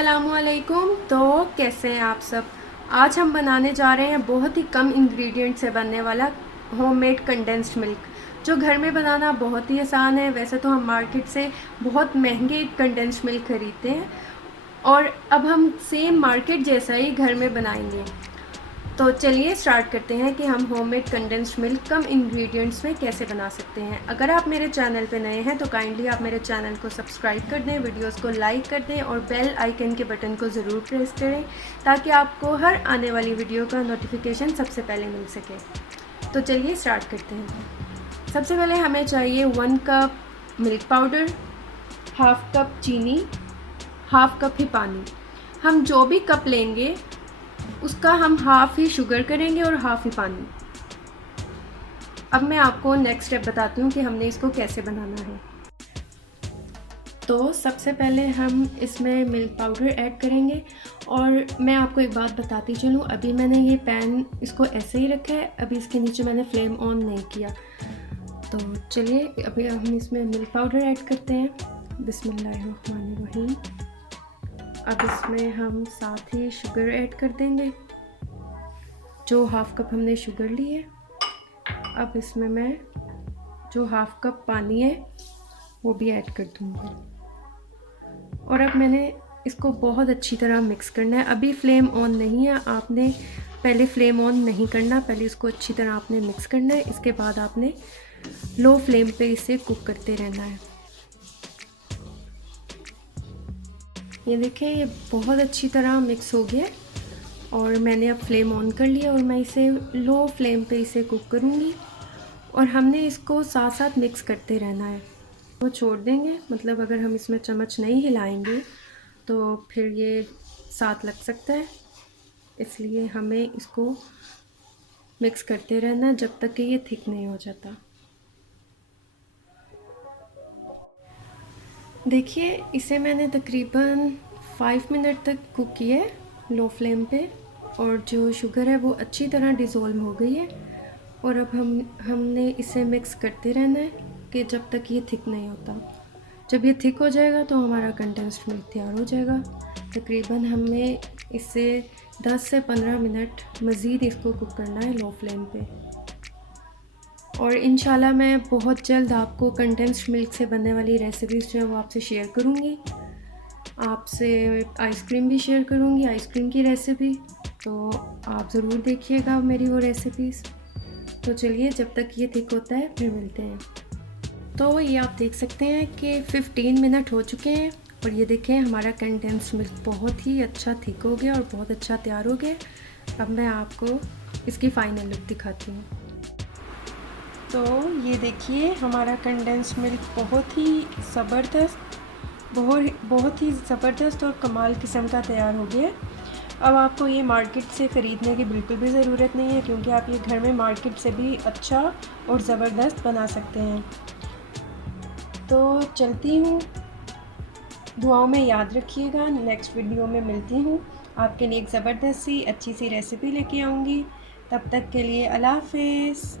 अस्सलामुअलैकुम। तो कैसे हैं आप सब। आज हम बनाने जा रहे हैं बहुत ही कम इंग्रेडिएंट से बनने वाला होममेड कंडेंस्ड मिल्क, जो घर में बनाना बहुत ही आसान है। वैसे तो हम मार्केट से बहुत महंगे कंडेंस्ड मिल्क ख़रीदते हैं और अब हम सेम मार्केट जैसा ही घर में बनाएंगे। तो चलिए स्टार्ट करते हैं कि हम होममेड कंडेंस्ड मिल्क कम इंग्रेडिएंट्स में कैसे बना सकते हैं। अगर आप मेरे चैनल पे नए हैं तो काइंडली आप मेरे चैनल को सब्सक्राइब कर दें, वीडियोस को लाइक कर दें और बेल आइकन के बटन को ज़रूर प्रेस करें ताकि आपको हर आने वाली वीडियो का नोटिफिकेशन सबसे पहले मिल सके। तो चलिए स्टार्ट करते हैं। सबसे पहले हमें चाहिए 1 cup milk powder, half cup चीनी, हाफ़ कप ही पानी। हम जो भी कप लेंगे उसका हम हाफ़ ही शुगर करेंगे और हाफ़ ही पानी। अब मैं आपको नेक्स्ट स्टेप बताती हूँ कि हमने इसको कैसे बनाना है। तो सबसे पहले हम इसमें मिल्क पाउडर ऐड करेंगे और मैं आपको एक बात बताती चलूँ, अभी मैंने ये पैन इसको ऐसे ही रखा है, अभी इसके नीचे मैंने फ्लेम ऑन नहीं किया। तो चलिए अभी हम इसमें मिल्क पाउडर ऐड करते हैं। बिस्मिल्लाहिर्रहमानिर्रहीम। अब इसमें हम साथ ही शुगर ऐड कर देंगे, जो हाफ़ कप हमने शुगर ली है। अब इसमें मैं जो हाफ़ कप पानी है वो भी ऐड कर दूँगी और अब मैंने इसको बहुत अच्छी तरह मिक्स करना है। अभी फ्लेम ऑन नहीं है, आपने पहले फ्लेम ऑन नहीं करना, पहले इसको अच्छी तरह आपने मिक्स करना है। इसके बाद आपने लो फ्लेम पे इसे कुक करते रहना है। ये देखें, ये बहुत अच्छी तरह मिक्स हो गया और मैंने अब फ्लेम ऑन कर लिया और मैं इसे लो फ्लेम पे इसे कुक करूँगी और हमने इसको साथ साथ मिक्स करते रहना है। वो छोड़ देंगे, मतलब अगर हम इसमें चम्मच नहीं हिलाएंगे तो फिर ये साथ लग सकता है, इसलिए हमें इसको मिक्स करते रहना है जब तक कि ये थिक नहीं हो जाता। देखिए, इसे मैंने तकरीबन 5 मिनट तक कुक किया है लो फ्लेम पे और जो शुगर है वो अच्छी तरह डिज़ोल्व हो गई है। और अब हमने इसे मिक्स करते रहना है कि जब तक ये थिक नहीं होता। जब ये थिक हो जाएगा तो हमारा कंडेंस्ड मिल्क तैयार हो जाएगा। तकरीबन हमें इसे 10 से 15 मिनट मज़ीद इसको कुक करना है लो फ्लेम पे। और इंशाल्लाह मैं बहुत जल्द आपको कंडेंस्ड मिल्क से बनने वाली रेसिपीज़ जो है वो आपसे शेयर करूँगी। आपसे आइसक्रीम भी शेयर करूँगी, आइसक्रीम की रेसिपी, तो आप ज़रूर देखिएगा मेरी वो रेसिपीज़। तो चलिए, जब तक ये थिक होता है फिर मिलते हैं। तो ये आप देख सकते हैं कि 15 मिनट हो चुके हैं और ये देखें हमारा कंडेंस्ड मिल्क बहुत ही अच्छा थिक हो गया और बहुत अच्छा तैयार हो गया। अब मैं आपको इसकी फ़ाइनल लुक दिखाती हूँ। तो ये देखिए, हमारा कंडेंस्ड मिल्क बहुत ही ज़बरदस्त और कमाल किस्म का तैयार हो गया। अब आपको ये मार्केट से ख़रीदने की बिल्कुल भी ज़रूरत नहीं है, क्योंकि आप ये घर में मार्केट से भी अच्छा और ज़बरदस्त बना सकते हैं। तो चलती हूँ, दुआओं में याद रखिएगा। नेक्स्ट वीडियो में मिलती हूँ, आपके लिए एक ज़बरदस्त सी अच्छी सी रेसिपी लेके आऊँगी। तब तक के लिए अल्लाह हाफ़िज़।